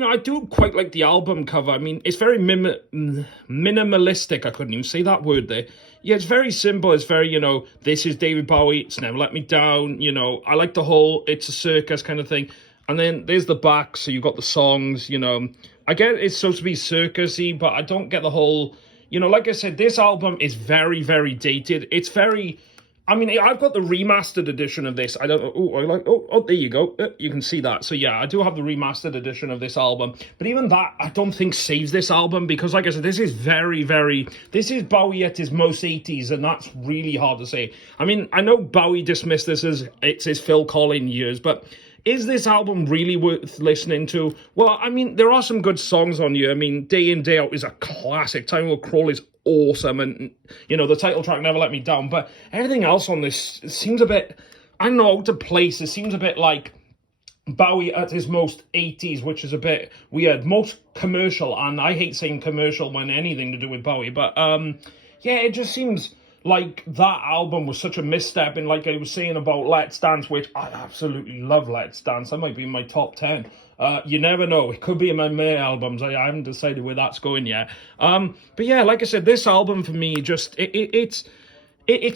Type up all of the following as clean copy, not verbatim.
I do quite like the album cover. I mean, it's very minimalistic. I couldn't even say that word there. Yeah, it's very simple. It's very, this is David Bowie. It's Never Let Me Down. I like the whole it's a circus kind of thing. And then there's the back, so you've got the songs, I get it's supposed to be circusy, but I don't get the whole, like I said, this album is very, very dated. It's very... I mean, I've got the remastered edition of this. I don't know. There you go. You can see that. So, yeah, I do have the remastered edition of this album. But even that, I don't think saves this album because, like I said, this is very, very... This is Bowie at his most 80s, and that's really hard to say. I mean, I know Bowie dismissed this as it's his Phil Collins years, but... Is this album really worth listening to? Well, I mean, there are some good songs on here. I mean, Day In, Day Out is a classic. Time Will Crawl is awesome. And, the title track, Never Let Me Down. But everything else on this seems a bit, I don't know, out of place. It seems a bit like Bowie at his most 80s, which is a bit weird. Most commercial, and I hate saying commercial when anything to do with Bowie. But, yeah, it just seems... like, that album was such a misstep, and like I was saying about Let's Dance, which I absolutely love Let's Dance. That might be in my top 10. You never know. It could be in my May albums. I haven't decided where that's going yet. But yeah, like I said, this album for me, just, it's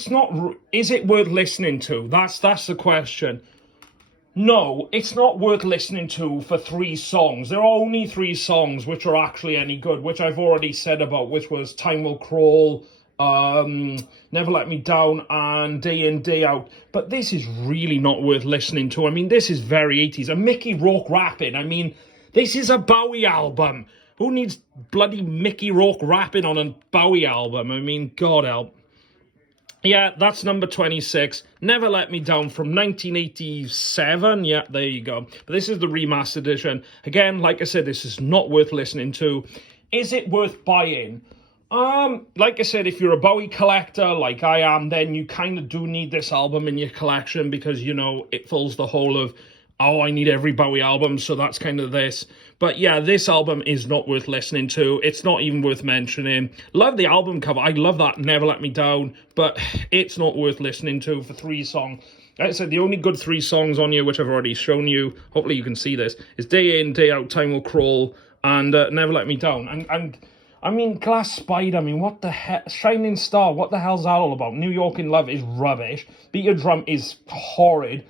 not... Is it worth listening to? That's the question. No, it's not worth listening to for 3 songs. There are only 3 songs which are actually any good, which I've already said about, which was Time Will Crawl... Never Let Me Down and Day In, Day Out. But this is really not worth listening to. I mean, this is very 80s. And Mickey Rourke rapping. I mean, this is a Bowie album. Who needs bloody Mickey Rourke rapping on a Bowie album? I mean, God help. Yeah, that's number 26. Never Let Me Down from 1987. Yeah, there you go. But this is the remastered edition. Again, like I said, this is not worth listening to. Is it worth buying? Like I said, if you're a Bowie collector, like I am, then you kind of do need this album in your collection because, it fills the whole of, I need every Bowie album, so that's kind of this. But yeah, this album is not worth listening to. It's not even worth mentioning. Love the album cover. I love that Never Let Me Down, but it's not worth listening to for 3 songs. Like I said, the only good 3 songs on here, which I've already shown you, hopefully you can see this, is Day In, Day Out, Time Will Crawl, and Never Let Me Down. And I mean, Glass Spider, I mean, what the hell? Shining Star, what the hell's that all about? New York in Love is rubbish. Beat Your Drum is horrid.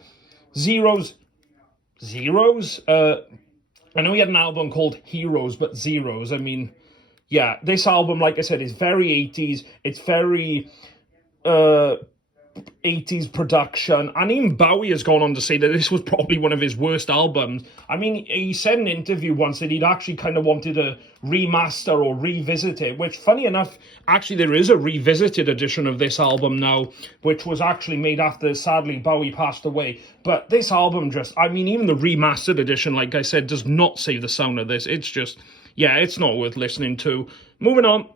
Zeros? I know he had an album called Heroes, but Zeros, I mean, yeah, this album, like I said, is very 80s. It's very 80s production, and even Bowie has gone on to say that this was probably one of his worst albums. I mean, he said in an interview once that he'd actually kind of wanted to remaster or revisit it, which, funny enough, actually there is a revisited edition of this album now, which was actually made after, sadly, Bowie passed away. But this album just, I mean, even the remastered edition, like I said, does not save the sound of this. It's just, yeah, it's not worth listening to. Moving on.